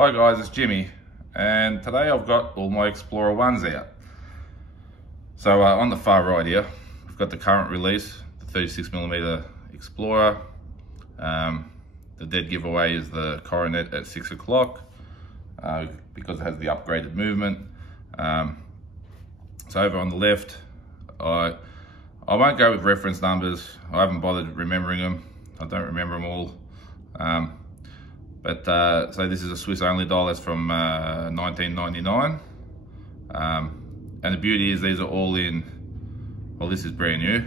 Hi guys, it's Jimmy, and today I've got all my Explorer 1s out. So on the far right here, I've got the current release, the 36mm Explorer. The dead giveaway is the Coronet at 6 o'clock because it has the upgraded movement. So over on the left, I won't go with reference numbers. I haven't bothered remembering them. I don't remember them all. So this is a Swiss only dial. That's from 1999. And the beauty is these are all in, well, this is brand new,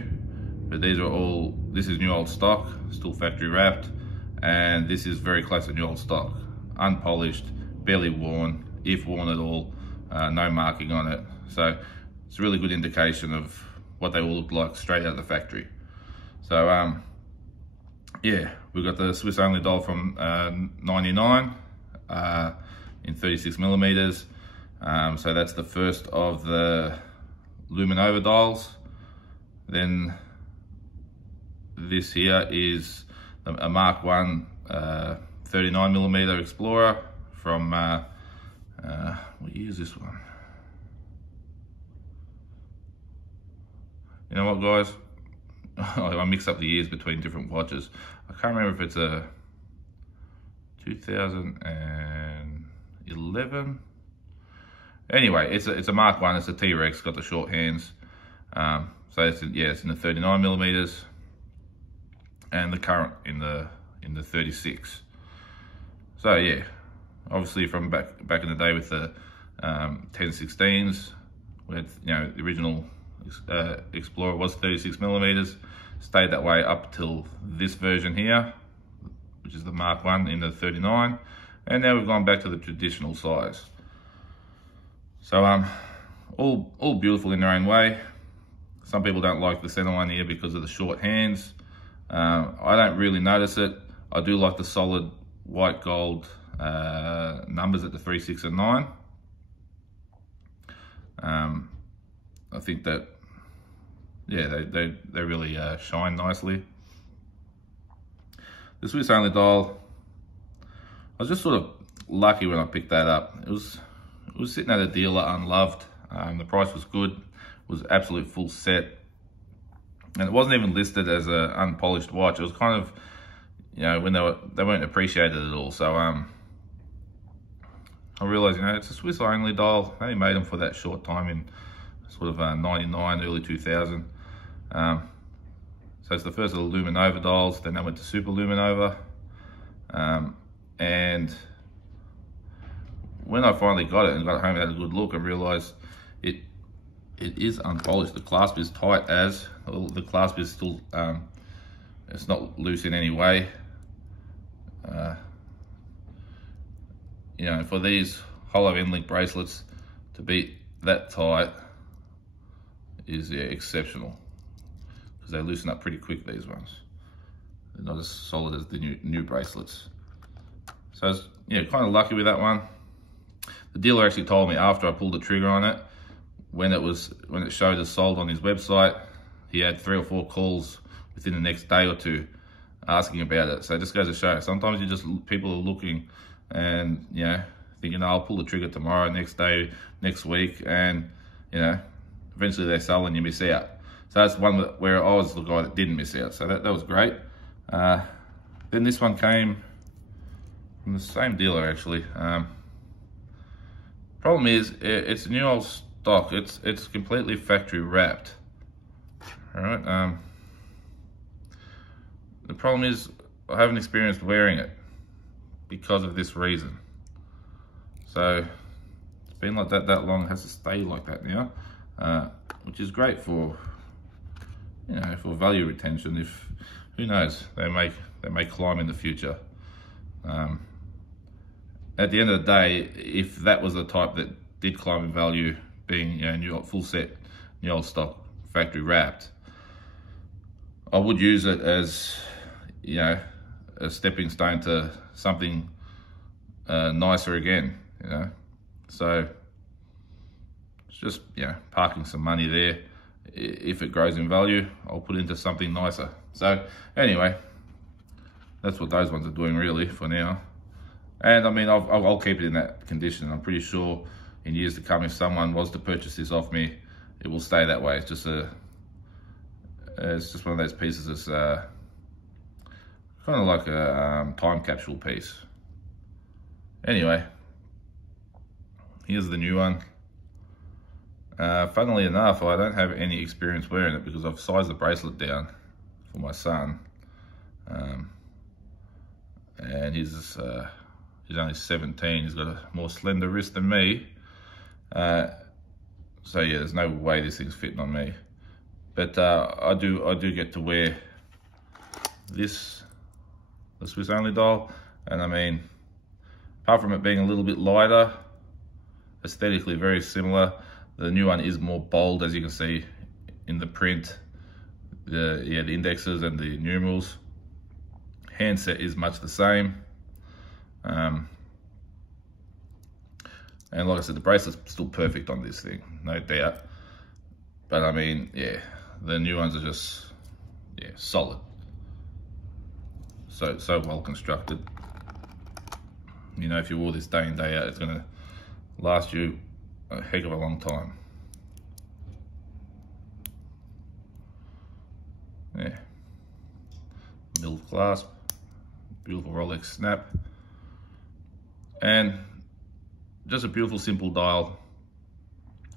but this is new old stock, still factory wrapped, and this is very close to new old stock, unpolished, barely worn, if worn at all, no marking on it. So it's a really good indication of what they will look like straight out of the factory. So yeah, we've got the Swiss only dial from 99 in 36mm. So that's the first of the Luminova dials. Then this here is a Mark 1 39mm Explorer from, what year is this one? You know what, guys? I mix up the years between different watches. I can't remember if it's a 2011. Anyway, it's a Mark 1. It's a T-Rex. Got the short hands. So it's in the 39mm, and the current in the 36. So yeah, obviously from back in the day with the 1016s, with the original Explorer was 36mm, stayed that way up till this version here, which is the Mark 1 in the 39, and now we've gone back to the traditional size. So all beautiful in their own way. Some people don't like the center one here because of the short hands. I don't really notice it. I do like the solid white gold numbers at the 3, 6 and 9. I think that, yeah, they really shine nicely. The Swiss only dial, I was just sort of lucky when I picked that up. It was sitting at a dealer unloved. The price was good. It was absolute full set, and it wasn't even listed as an unpolished watch. It was kind of, when they weren't appreciated at all. So I realized, it's a Swiss only dial. They only made them for that short time in sort of 99, early 2000. So it's the first of the Luminova dials. Then they went to Super Luminova, and when I finally got it and got it home and had a good look, I realized it is unpolished. The clasp is tight as, the clasp is still, it's not loose in any way. For these hollow end link bracelets to be that tight is exceptional, because they loosen up pretty quick, these ones. They're not as solid as the new bracelets. So I was, kind of lucky with that one. The dealer actually told me after I pulled the trigger on it, when it showed as sold on his website, he had 3 or 4 calls within the next day or two asking about it. So it just goes to show, sometimes people are looking and thinking, I'll pull the trigger tomorrow, next day, next week, and eventually they sell and you miss out. So that's one where I was the guy that didn't miss out. So that was great. Then this one came from the same dealer actually. Problem is, it's new old stock. It's completely factory wrapped. All right. The problem is, I haven't experienced wearing it because of this reason. So it's been like that long. It has to stay like that now, which is great for for value retention. If who knows, they may climb in the future. At the end of the day, if that was the type that did climb in value, being new full set, new old stock, factory wrapped, I would use it as a stepping stone to something nicer again. So it's just parking some money there. If it grows in value, I'll put it into something nicer. So anyway, that's what those ones are doing really for now. And I mean, I'll keep it in that condition. I'm pretty sure in years to come, if someone was to purchase this off me, it will stay that way. It's just one of those pieces that's kind of like a time capsule piece. Anyway, here's the new one. Funnily enough, I don't have any experience wearing it because I've sized the bracelet down for my son. And he's only 17. He's got a more slender wrist than me. So yeah, there's no way this thing's fitting on me. But I do get to wear this, the Swiss only dial, and I mean, apart from it being a little bit lighter, aesthetically very similar. The new one is more bold, as you can see in the print. The indexes and the numerals. Handset is much the same. And like I said, the bracelet's still perfect on this thing, no doubt. But I mean, yeah, the new ones are just, yeah, solid. So well constructed. You know, if you wore this day in, day out, it's gonna last you a heck of a long time. Yeah. Middle clasp, beautiful Rolex snap, and just a beautiful simple dial,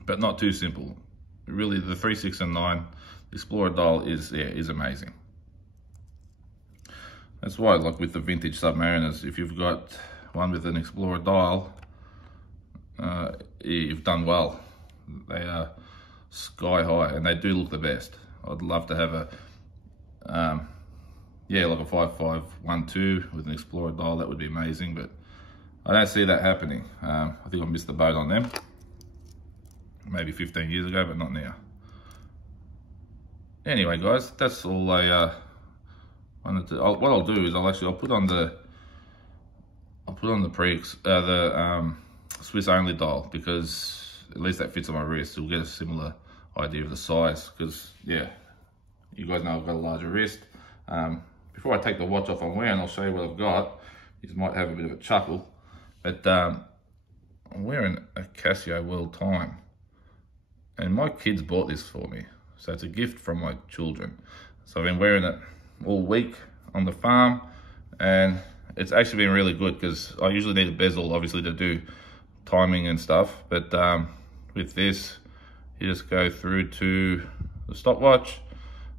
but not too simple. Really, the 3, 6, and 9 Explorer dial is amazing. That's why, like with the vintage Submariners, if you've got one with an Explorer dial, you've done well. They are sky high, and they do look the best. I'd love to have a like a 5512 with an Explorer dial. That would be amazing, but I don't see that happening. I think I missed the boat on them. Maybe 15 years ago, but not now. Anyway, guys, that's all I wanted to. What I'll do is I'll put on the Swiss only dial, because at least that fits on my wrist. You'll get a similar idea of the size, because yeah, you guys know I've got a larger wrist. Before I take the watch off I'm wearing, I'll show you what I've got. You might have a bit of a chuckle, but I'm wearing a Casio World Time, and my kids bought this for me, so it's a gift from my children. So I've been wearing it all week on the farm, and it's actually been really good, because I usually need a bezel obviously to do timing and stuff, but with this you just go through to the stopwatch,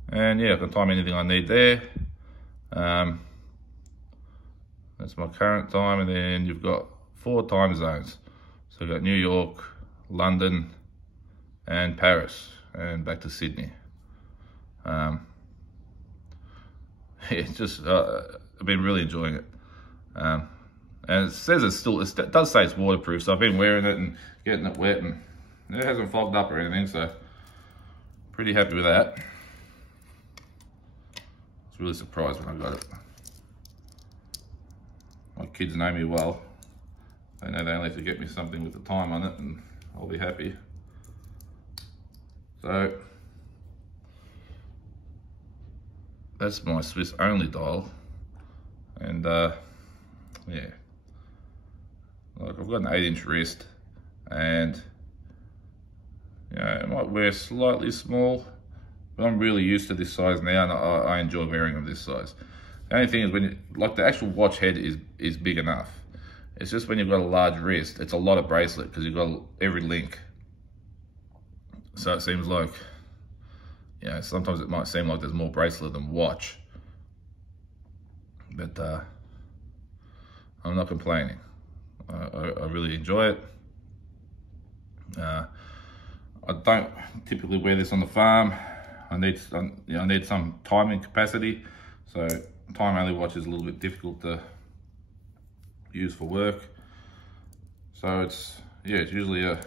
and yeah, I can time anything I need there. That's my current time, and then you've got 4 time zones. So you've got New York, London, and Paris, and back to Sydney. It's just, I've been really enjoying it. And it says it does say it's waterproof, so I've been wearing it and getting it wet, and it hasn't fogged up or anything, so pretty happy with that. I was really surprised when I got it. My kids know me well. They know they only have to get me something with the time on it and I'll be happy. So that's my Swiss only dial, and yeah, like I've got an 8-inch wrist, and you know, I might wear slightly small, but I'm really used to this size now, and I enjoy wearing them this size. The only thing is, when like the actual watch head is big enough. It's just when you've got a large wrist, it's a lot of bracelet, because you've got every link. So it seems like, you know, sometimes it might seem like there's more bracelet than watch, but I'm not complaining. I really enjoy it. I don't typically wear this on the farm. I need some timing capacity, so time only watch is a little bit difficult to use for work. So it's usually a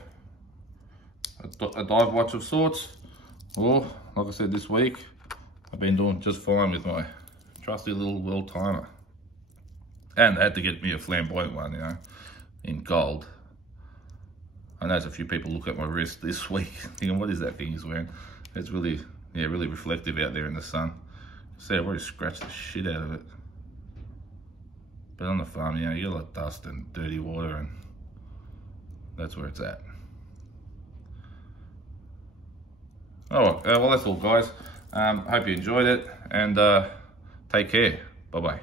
dive watch of sorts, or like I said, this week I've been doing just fine with my trusty little world timer, and I had to get me a flamboyant one, you know, in gold. I know there's a few people look at my wrist this week thinking, what is that thing he's wearing? It's really, yeah, really reflective out there in the sun. See, I've already scratched the shit out of it, But on the farm, you know, you got a lot of dust and dirty water, and that's where it's at. Oh, well, that's all, guys. Hope you enjoyed it, and take care. Bye-bye.